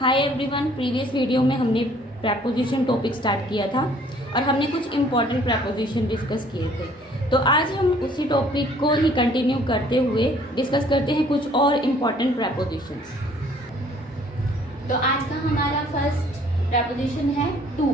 Hi everyone, previous video में हमने preposition topic start किया था और हमने कुछ इम्पॉर्टेंट प्रेपोजिशन डिस्कस किए थे। तो आज हम उसी टॉपिक को ही कंटिन्यू करते हुए डिस्कस करते हैं कुछ और इम्पॉर्टेंट प्रेपोजिशंस। तो आज का हमारा फर्स्ट प्रेपोजिशन है टू।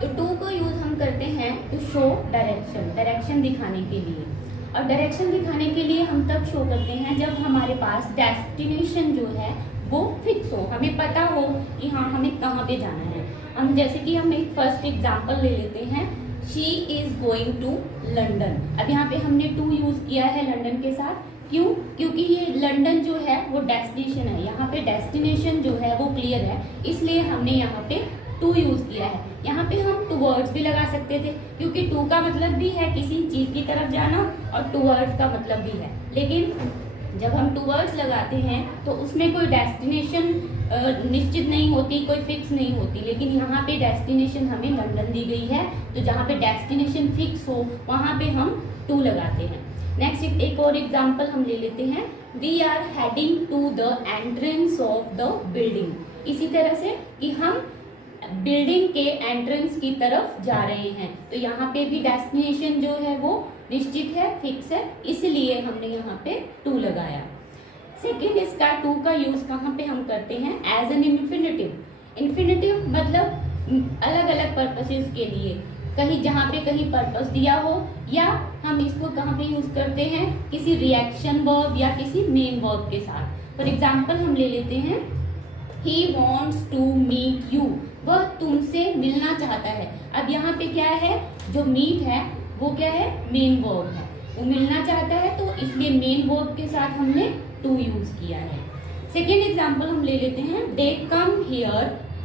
तो टू को यूज हम करते हैं टू शो डायरेक्शन, डायरेक्शन दिखाने के लिए। और डायरेक्शन दिखाने के लिए हम तब शो करते हैं जब हमारे पास डेस्टिनेशन जो है वो फिक्स हो, हमें पता हो कि हाँ हमें कहाँ पे जाना है। हम जैसे कि हम एक फर्स्ट एग्जांपल ले लेते हैं, she is going to London. अब यहाँ पे हमने टू यूज किया है लंदन के साथ, क्यों? क्योंकि ये लंदन जो है वो डेस्टिनेशन है, यहाँ पे डेस्टिनेशन जो है वो क्लियर है, इसलिए हमने यहाँ पे टू यूज किया है। यहाँ पे हम टूवर्ड्स भी लगा सकते थे, क्योंकि टू का मतलब भी है किसी चीज की तरफ जाना और टूवर्ड्स का मतलब भी है। लेकिन जब हम टूवर्ड्स लगाते हैं तो उसमें कोई डेस्टिनेशन निश्चित नहीं होती, कोई फिक्स नहीं होती। लेकिन यहाँ पे डेस्टिनेशन हमें लंदन दी गई है, तो जहाँ पे डेस्टिनेशन फिक्स हो वहाँ पे हम टू लगाते हैं। नेक्स्ट एक और एग्जांपल हम ले लेते हैं, we are heading to the entrance of the building. इसी तरह से कि हम बिल्डिंग के एंट्रेंस की तरफ जा रहे हैं, तो यहाँ पे भी डेस्टिनेशन जो है वो निश्चित है, फिक्स है, इसलिए हमने यहाँ पे टू लगाया। सेकेंड, इसका टू का यूज कहाँ पे हम करते हैं? As an infinitive. इन्फिनेटिव मतलब अलग अलग पर्पसेस के लिए, कहीं जहाँ पे कहीं पर्पस दिया हो, या हम इसको कहाँ पे यूज करते हैं? किसी रिएक्शन वर्ब या किसी मेन वर्ब के साथ। फॉर एग्जाम्पल हम ले लेते हैं, He wants to meet you। वह तुमसे मिलना चाहता है। अब यहाँ पे क्या है, जो मीट है वो क्या है? मेन वर्ब है। वो मिलना चाहता है, तो इसलिए मेन वर्ब के साथ हमने टू यूज किया है। सेकेंड एग्जाम्पल हम ले लेते हैं, दे कम हियर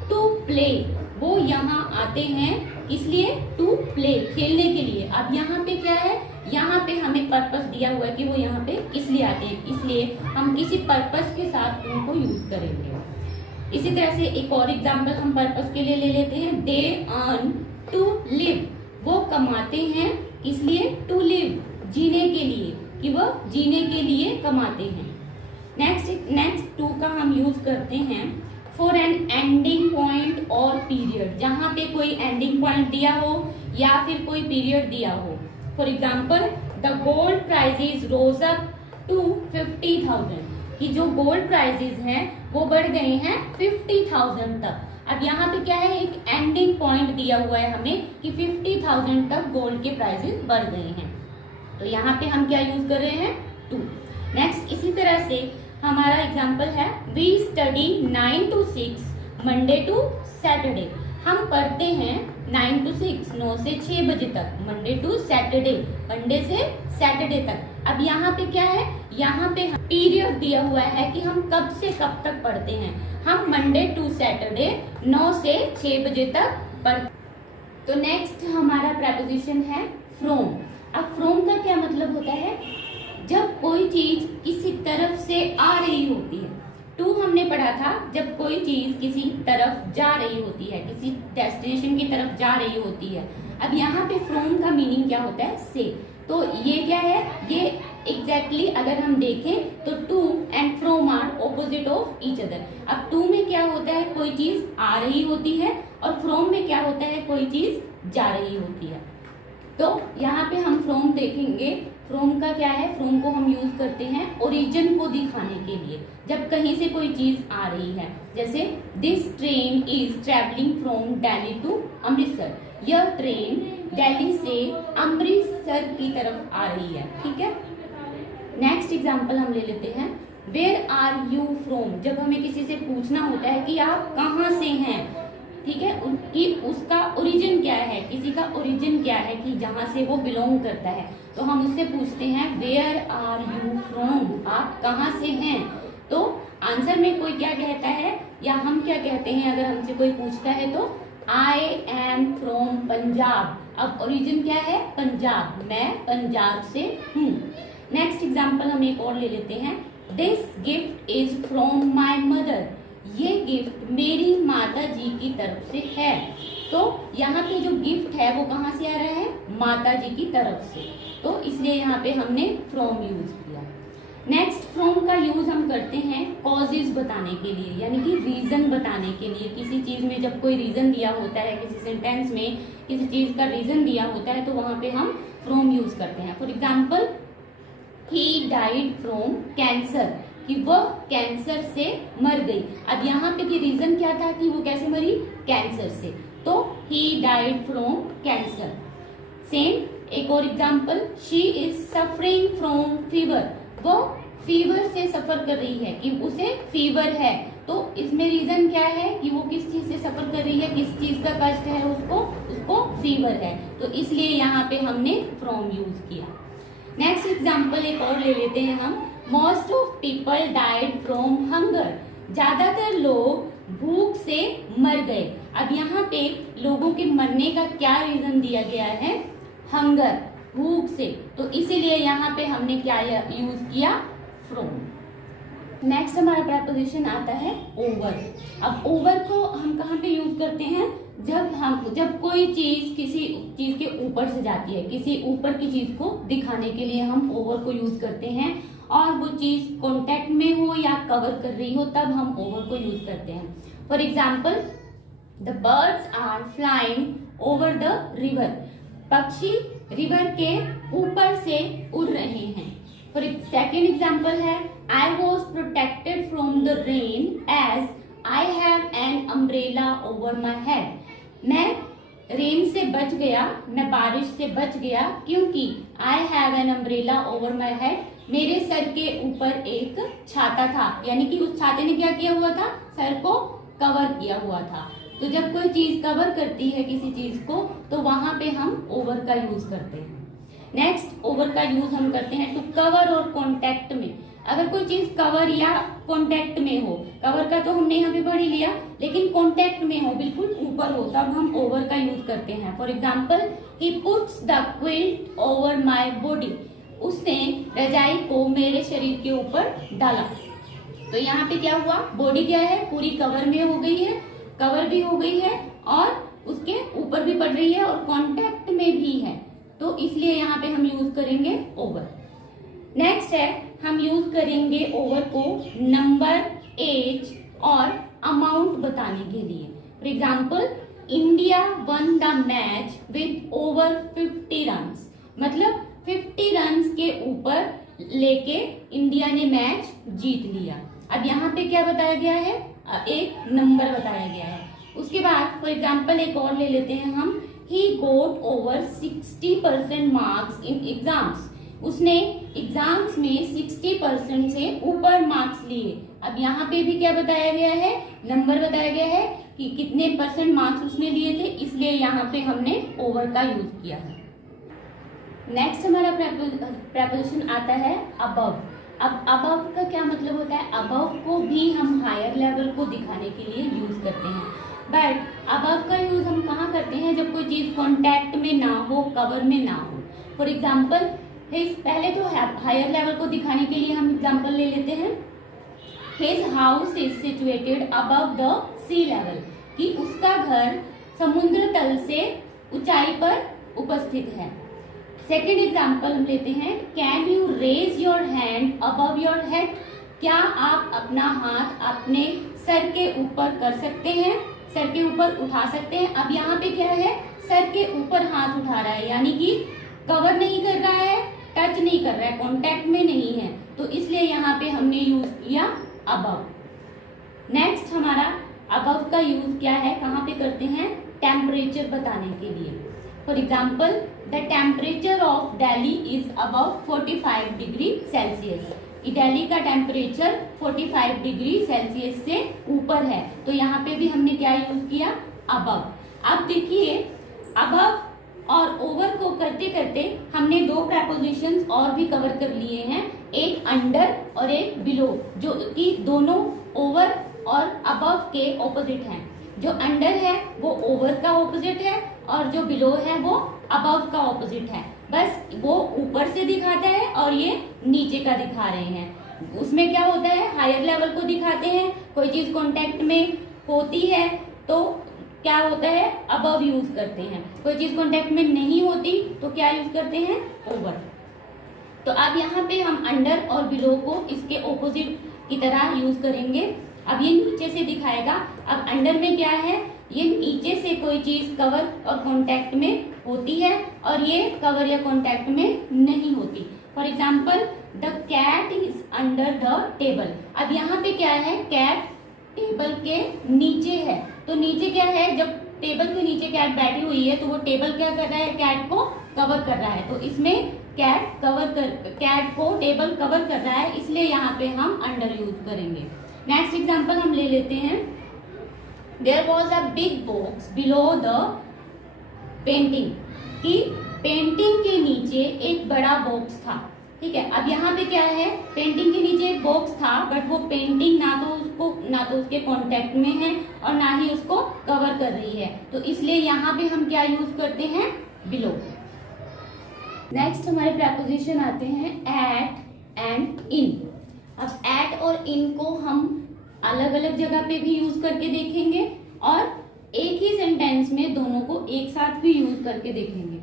टू प्ले। वो यहाँ आते हैं इसलिए टू प्ले, खेलने के लिए। अब यहाँ पे क्या है? यहाँ पे हमें पर्पस दिया हुआ है कि वो यहाँ पे इसलिए आते हैं, इसलिए हम किसी पर्पस के साथ उनको यूज करेंगे। इसी तरह से एक और एग्जाम्पल हम पर्पस के लिए ले लेते हैं, दे अर्न टू लिव। वो कमाते हैं इसलिए टू लिव, जीने के लिए, कि वह जीने के लिए कमाते हैं। नेक्स्ट टू का हम यूज करते हैं फॉर एन एंडिंग पॉइंट और पीरियड, जहां पे कोई एंडिंग पॉइंट दिया हो या फिर कोई पीरियड दिया हो। For example, the gold prices rose up to 50,000, कि जो गोल्ड प्राइजेज हैं वो बढ़ गए हैं 50,000 तक। अब यहाँ पे क्या है? एक एंडिंग पॉइंट दिया हुआ है हमें कि 50,000 तक गोल्ड के प्राइजेस बढ़ गए हैं, तो यहाँ पे हम क्या यूज कर रहे हैं? टू। नेक्स्ट इसी तरह से हमारा एग्जांपल है, we study 9 to 6 Monday to Saturday. हम पढ़ते हैं 9 to 6, 9 से 6 बजे तक, मंडे टू सैटरडे, मंडे से सैटरडे तक। अब यहाँ पे क्या है? यहाँ पे पीरियड दिया हुआ है कि हम कब से कब तक पढ़ते हैं। हम मंडे टू सैटरडे 9 से 6 बजे तक पढ़ते। तो नेक्स्ट हमारा प्रेपोजिशन है फ्रॉम। अब फ्रॉम का क्या मतलब होता है? जब कोई चीज किसी तरफ से आ रही होती है। टू हमने पढ़ा था जब कोई चीज किसी तरफ जा रही होती है, किसी डेस्टिनेशन की तरफ जा रही होती है। अब यहाँ पे फ्रॉम का मीनिंग क्या होता है? से। तो ये क्या है? ये एग्जैक्टली अगर हम देखें तो to and from are opposite of each other. अब टू में क्या होता है? कोई चीज आ रही होती है, और फ्रॉम में क्या होता है? कोई चीज जा रही होती है। तो यहाँ पे हम फ्रॉम देखेंगे। फ्रॉम का क्या है? फ्रॉम को हम यूज करते हैं ओरिजिन को दिखाने के लिए, जब कहीं से कोई चीज आ रही है। जैसे this train is travelling from Delhi to Amritsar. यह ट्रेन दिल्ली से अमृतसर की तरफ आ रही है, ठीक है। नेक्स्ट एग्जाम्पल हम ले लेते हैं, वेयर आर यू फ्रॉम। जब हमें किसी से पूछना होता है कि आप कहाँ से हैं, ठीक है, कि उसका ओरिजिन क्या है, किसी का ओरिजिन क्या है, कि जहाँ से वो बिलोंग करता है, तो हम उससे पूछते हैं वेयर आर यू फ्रॉम, आप कहाँ से हैं। तो आंसर में कोई क्या कहता है या हम क्या कहते हैं अगर हमसे कोई पूछता है तो आई एम फ्रॉम पंजाब। अब ओरिजिन क्या है? पंजाब, मैं पंजाब से हूँ। नेक्स्ट एग्जाम्पल हम एक और ले लेते हैं, this gift is from my mother. ये गिफ्ट मेरी माता जी की तरफ से है। तो यहाँ पे जो गिफ्ट है वो कहाँ से आ रहा है? माता जी की तरफ से, तो इसलिए यहाँ पे हमने फ्रॉम यूज किया। नेक्स्ट फ्रॉम फ्रॉम का यूज हम करते हैं कॉजेज बताने के लिए, यानी कि रीजन बताने के लिए। किसी चीज में जब कोई रीजन दिया होता है, किसी सेंटेंस में किसी चीज का रीजन दिया होता है, तो वहां पे हम फ्रॉम यूज करते हैं। For example, he died from cancer, कि वह कैंसर से मर गई। अब यहाँ पे की रीजन क्या था कि वो कैसे मरी, कैंसर से, तो he died from cancer. Same एक और example, she is suffering from fever, वो फीवर से सफर कर रही है, कि उसे फीवर है, तो इसमें रीजन क्या है कि वो किस चीज से सफर कर रही है, किस चीज का कष्ट है उसको फीवर है, तो इसलिए यहाँ पे हमने फ्रॉम यूज किया। नेक्स्ट एग्जाम्पल एक और ले लेते हैं हम, most of people died from hunger, ज्यादातर लोग भूख से मर गए। अब यहाँ पे लोगों के मरने का क्या रीजन दिया गया है, हंगर, भूख से, तो इसीलिए यहाँ पे हमने क्या यूज किया, फ्रॉम। नेक्स्ट हमारा प्रपोजिशन आता है ओवर। अब ओवर को हम कहाँ पे यूज करते हैं, जब कोई चीज किसी चीज के ऊपर से जाती है, किसी ऊपर की चीज को दिखाने के लिए हम ओवर को यूज करते हैं, और वो चीज कांटेक्ट में हो या कवर कर रही हो, तब हम ओवर को यूज करते हैं। For example, the birds are flying over the river, पक्षी रिवर के ऊपर से उड़ रहे हैं। फॉर सेकेंड एग्जाम्पल है, I was protected from the rain as I have an umbrella over my head, मैं रेन से बच गया, मैं बारिश से बच गया, क्योंकि I have an umbrella over my head, मेरे सर के ऊपर एक छाता था, यानी कि उस छाते ने क्या किया हुआ था, सर को कवर किया हुआ था। तो जब कोई चीज कवर करती है किसी चीज को, तो वहां पे हम ओवर का यूज करते हैं। नेक्स्ट, ओवर का यूज हम करते हैं टू कवर और कॉन्टेक्ट में। अगर कोई चीज कवर या कॉन्टेक्ट में हो, कवर का तो हमने यहाँ पे पढ़ ही लिया, लेकिन कॉन्टेक्ट में हो, बिल्कुल ऊपर हो, तब हम ओवर का यूज करते हैं। For example, he puts the quilt over my body, उसने रजाई को मेरे शरीर के ऊपर डाला। तो यहाँ पे क्या हुआ, बॉडी क्या है, पूरी कवर में हो गई है, कवर भी हो गई है और उसके ऊपर भी पड़ रही है और कांटेक्ट में भी है, तो इसलिए यहाँ पे हम यूज करेंगे ओवर। नेक्स्ट है, हम यूज करेंगे ओवर को नंबर, एज और अमाउंट बताने के लिए। For example, India one the match with over 50 runs, मतलब 50 रन्स के ऊपर लेके इंडिया ने मैच जीत लिया। अब यहाँ पे क्या बताया गया है, एक नंबर बताया गया है। उसके बाद फॉर एग्जाम्पल एक और ले लेते हैं हम, ही गोट ओवर 60% मार्क्स इन एग्जाम्स, उसने एग्जाम्स में 60% से ऊपर मार्क्स लिए। अब यहाँ पे भी क्या बताया गया है, नंबर बताया गया है कि कितने परसेंट मार्क्स उसने लिए थे, इसलिए यहाँ पे हमने ओवर का यूज किया है। नेक्स्ट हमारा प्रपोजिशन आता है अबव। अब अबव का क्या मतलब होता है, अबव को भी हम हायर लेवल को दिखाने के लिए यूज करते हैं, बट अबव का यूज हम कहाँ करते हैं, जब कोई चीज कॉन्टेक्ट में ना हो, कवर में ना हो। फॉर एग्जाम्पल, पहले तो हायर लेवल को दिखाने के लिए हम एग्जाम्पल ले लेते हैं, his house is situated above the sea level, कि उसका घर समुद्र तल से ऊंचाई पर उपस्थित है। सेकेंड एग्जाम्पल हम लेते हैं, can you raise your hand above your head, क्या आप अपना हाथ अपने सर के ऊपर कर सकते हैं, सर के ऊपर उठा सकते हैं। अब यहाँ पे क्या है, सर के ऊपर हाथ उठा रहा है, यानी कि कवर नहीं कर रहा है, टच नहीं कर रहा है, कॉन्टेक्ट में नहीं है, तो इसलिए यहाँ पे हमने यूज किया अबव। नेक्स्ट हमारा अबव का यूज क्या है, कहाँ पे करते हैं, टेम्परेचर बताने के लिए। For example, the temperature of Delhi is above 45 degree Celsius, Delhi का टेम्परेचर 45 डिग्री सेल्सियस से ऊपर है, तो यहाँ पे भी हमने क्या यूज किया, अबव। अब देखिए, अबव और ओवर को करते करते हमने दो प्रपोजिशंस और भी कवर कर लिए हैं, एक अंडर और एक बिलो, जो कि दोनों ओवर और अबव के ऑपोजिट हैं। जो अंडर है वो ओवर का ऑपोजिट है और जो बिलो है वो अबव का ऑपोजिट है, बस वो ऊपर से दिखाता है और ये नीचे का दिखा रहे हैं। उसमें क्या होता है, हायर लेवल को दिखाते हैं, कोई चीज कांटेक्ट में होती है तो क्या होता है, अबव यूज करते हैं, कोई चीज कांटेक्ट में नहीं होती तो क्या यूज करते हैं, ओवर। तो अब यहाँ पे हम अंडर और बिलो को इसके ऑपोजिट की तरह यूज करेंगे। अब ये नीचे से दिखाएगा। अब अंडर में क्या है, ये नीचे से कोई चीज कवर और कांटेक्ट में होती है और ये कवर या कांटेक्ट में नहीं होती। For example the cat is under the table. अब यहाँ पे क्या है, कैट टेबल के नीचे है। तो नीचे क्या है, जब टेबल के नीचे कैट बैठी हुई है तो वो टेबल क्या कर रहा है, कैट को कवर कर रहा है। तो इसमें कैट को टेबल कवर कर रहा है, इसलिए यहाँ पे हम अंडर यूज करेंगे। नेक्स्ट एग्जांपल हम ले लेते हैं। There was a big box below the painting, कि पेंटिंग के नीचे एक बड़ा बॉक्स था। ठीक है, अब यहाँ पे क्या है, पेंटिंग के नीचे एक बॉक्स था बट वो पेंटिंग ना तो उसके कांटेक्ट में है और ना ही उसको कवर कर रही है। तो इसलिए यहाँ पे हम क्या यूज करते हैं, बिलो। नेक्स्ट हमारे प्रेपोजिशन आते हैं एट एंड इन। अब एट और इन को हम अलग अलग जगह पे भी यूज करके देखेंगे और एक ही सेंटेंस में दोनों को एक साथ भी यूज करके देखेंगे।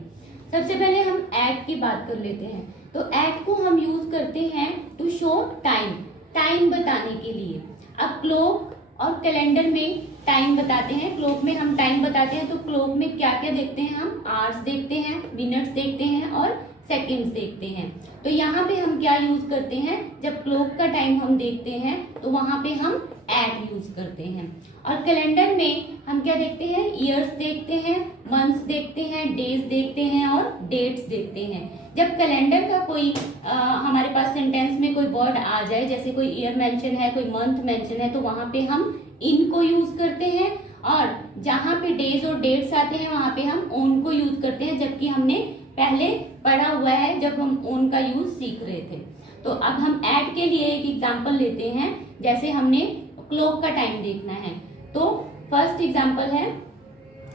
सबसे पहले हम एट की बात कर लेते हैं। तो एट को हम यूज करते हैं टू शो टाइम, टाइम बताने के लिए। अब क्लॉक और कैलेंडर में टाइम बताते हैं, क्लॉक में हम टाइम बताते हैं। तो क्लॉक में क्या क्या देखते हैं हम, आवर्स देखते हैं, मिनट्स देखते हैं और सेकंड्स देखते हैं। तो यहाँ पे हम क्या यूज करते हैं, जब क्लॉक का टाइम हम देखते हैं तो वहां पे हम एट यूज करते हैं। और कैलेंडर में हम क्या देखते हैं, ईयर्स देखते हैं, मंथ्स देखते हैं, डेज देखते हैं और डेट्स देखते हैं। जब कैलेंडर का कोई हमारे पास सेंटेंस में कोई वर्ड आ जाए, जैसे कोई ईयर मेंशन है, कोई मंथ मेंशन है, तो वहां पे हम इन को यूज करते हैं। और जहां पे डेज और डेट्स आते हैं वहां पे हम ओन को यूज करते हैं, जबकि हमने पहले पढ़ा हुआ है जब हम ओन का यूज सीख रहे थे। तो अब हम एट के लिए एक एग्जाम्पल लेते हैं। जैसे हमने क्लॉक का टाइम देखना है, तो फर्स्ट एग्जाम्पल है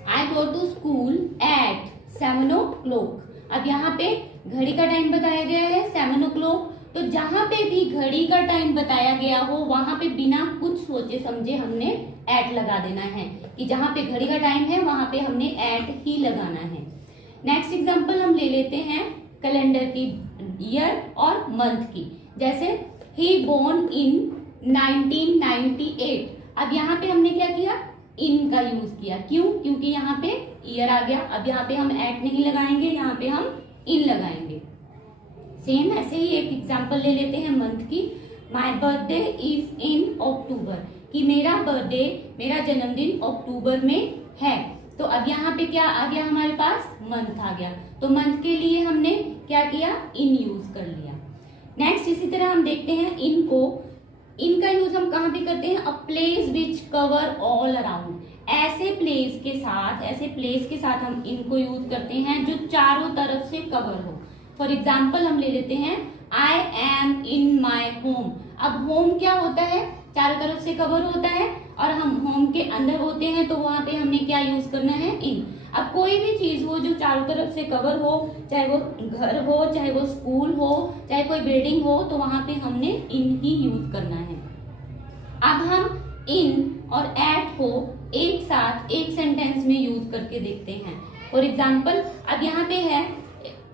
I go to school at 7 o'clock। अब यहाँ पे घड़ी का टाइम बताया गया है 7 o'clock। तो जहां पे भी घड़ी का टाइम बताया गया हो वहां पे बिना कुछ सोचे समझे हमने एट लगा देना है, कि जहां पे घड़ी का टाइम है वहां पे हमने एट ही लगाना है। नेक्स्ट एग्जांपल हम ले लेते हैं कैलेंडर की, ईयर और मंथ की। जैसे ही बोर्न इन 1998। अब यहाँ पे हमने क्या किया, इन का यूज किया। क्यों, क्योंकि यहाँ पे ईयर आ गया। अब यहाँ पे हम एट नहीं लगाएंगे, यहाँ पे हम इन लगाएंगे। सेम ऐसे ही एक एग्जांपल ले लेते हैं मंथ की। माय बर्थडे इज इन अक्टूबर, कि मेरा बर्थडे, मेरा जन्मदिन अक्टूबर में है। तो अब यहाँ पे क्या आ गया, हमारे पास मंथ आ गया। तो मंथ के लिए हमने क्या किया, इन यूज कर लिया। नेक्स्ट इसी तरह हम देखते हैं इन को। इन का यूज हम कहाँ पे करते हैं, a place which cover all around. ऐसे प्लेस के साथ हम इनको यूज करते हैं जो चारों तरफ से कवर हो। फॉर एग्जाम्पल हम ले लेते हैं I M in my home. अब होम क्या होता है, चारों तरफ से कवर होता है और हम होम के अंदर होते हैं, तो वहां पे हमने क्या यूज करना है, इन। अब कोई भी चीज हो जो चारों तरफ से कवर हो, चाहे वो घर हो, चाहे वो स्कूल हो, चाहे कोई बिल्डिंग हो, तो वहां पे हमने इन ही यूज करना है। अब हम इन और एट को एक साथ एक सेंटेंस में यूज करके देखते हैं। फॉर एग्जाम्पल अब यहाँ पे है,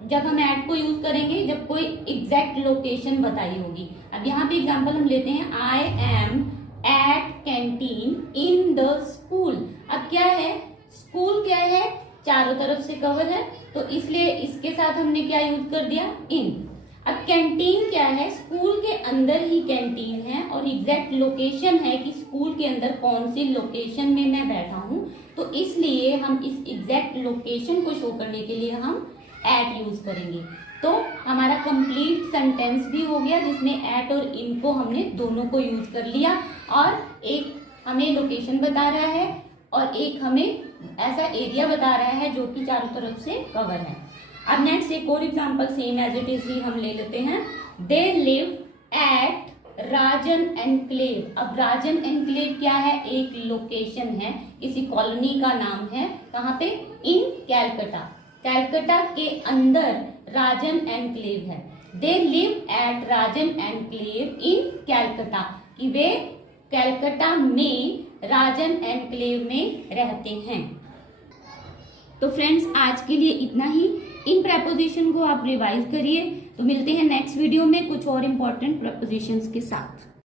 जब हम एट को यूज करेंगे जब कोई एग्जैक्ट लोकेशन बताई होगी। अब यहाँ पे एग्जाम्पल हम लेते हैं I am at canteen in the school. अब क्या है, स्कूल क्या है, चारों तरफ से कवर है, तो इसलिए इसके साथ हमने क्या यूज कर दिया, इन। अब कैंटीन क्या है, स्कूल के अंदर ही कैंटीन है और एग्जैक्ट लोकेशन है कि स्कूल के अंदर कौन सी लोकेशन में मैं बैठा हूं, तो इसलिए हम इस एग्जैक्ट लोकेशन को शो करने के लिए हम एट यूज करेंगे। तो हमारा कंप्लीट सेंटेंस भी हो गया जिसमें एट और इन को हमने दोनों को यूज कर लिया, और एक हमें लोकेशन बता रहा है और एक हमें ऐसा एरिया बता रहा है जो कि चारों तरफ से कवर है। अब नेक्स्ट एक और example same as it is ही हम ले लेते हैं। They live at Rajan enclave. अब राजन एनक्लेव क्या है, एक लोकेशन है, किसी कॉलोनी का नाम है। कहाँ पे, इन कैलकटा। कैलकटा के अंदर राजन एनक्लेव है। दे live at Rajan enclave in Calcutta, कि वे कैलकटा में राजन एनक्लेव में रहते हैं। तो फ्रेंड्स आज के लिए इतना ही। इन प्रेपोजिशन को आप रिवाइज करिए तो मिलते हैं नेक्स्ट वीडियो में कुछ और इम्पोर्टेंट प्रपोजिशंस के साथ।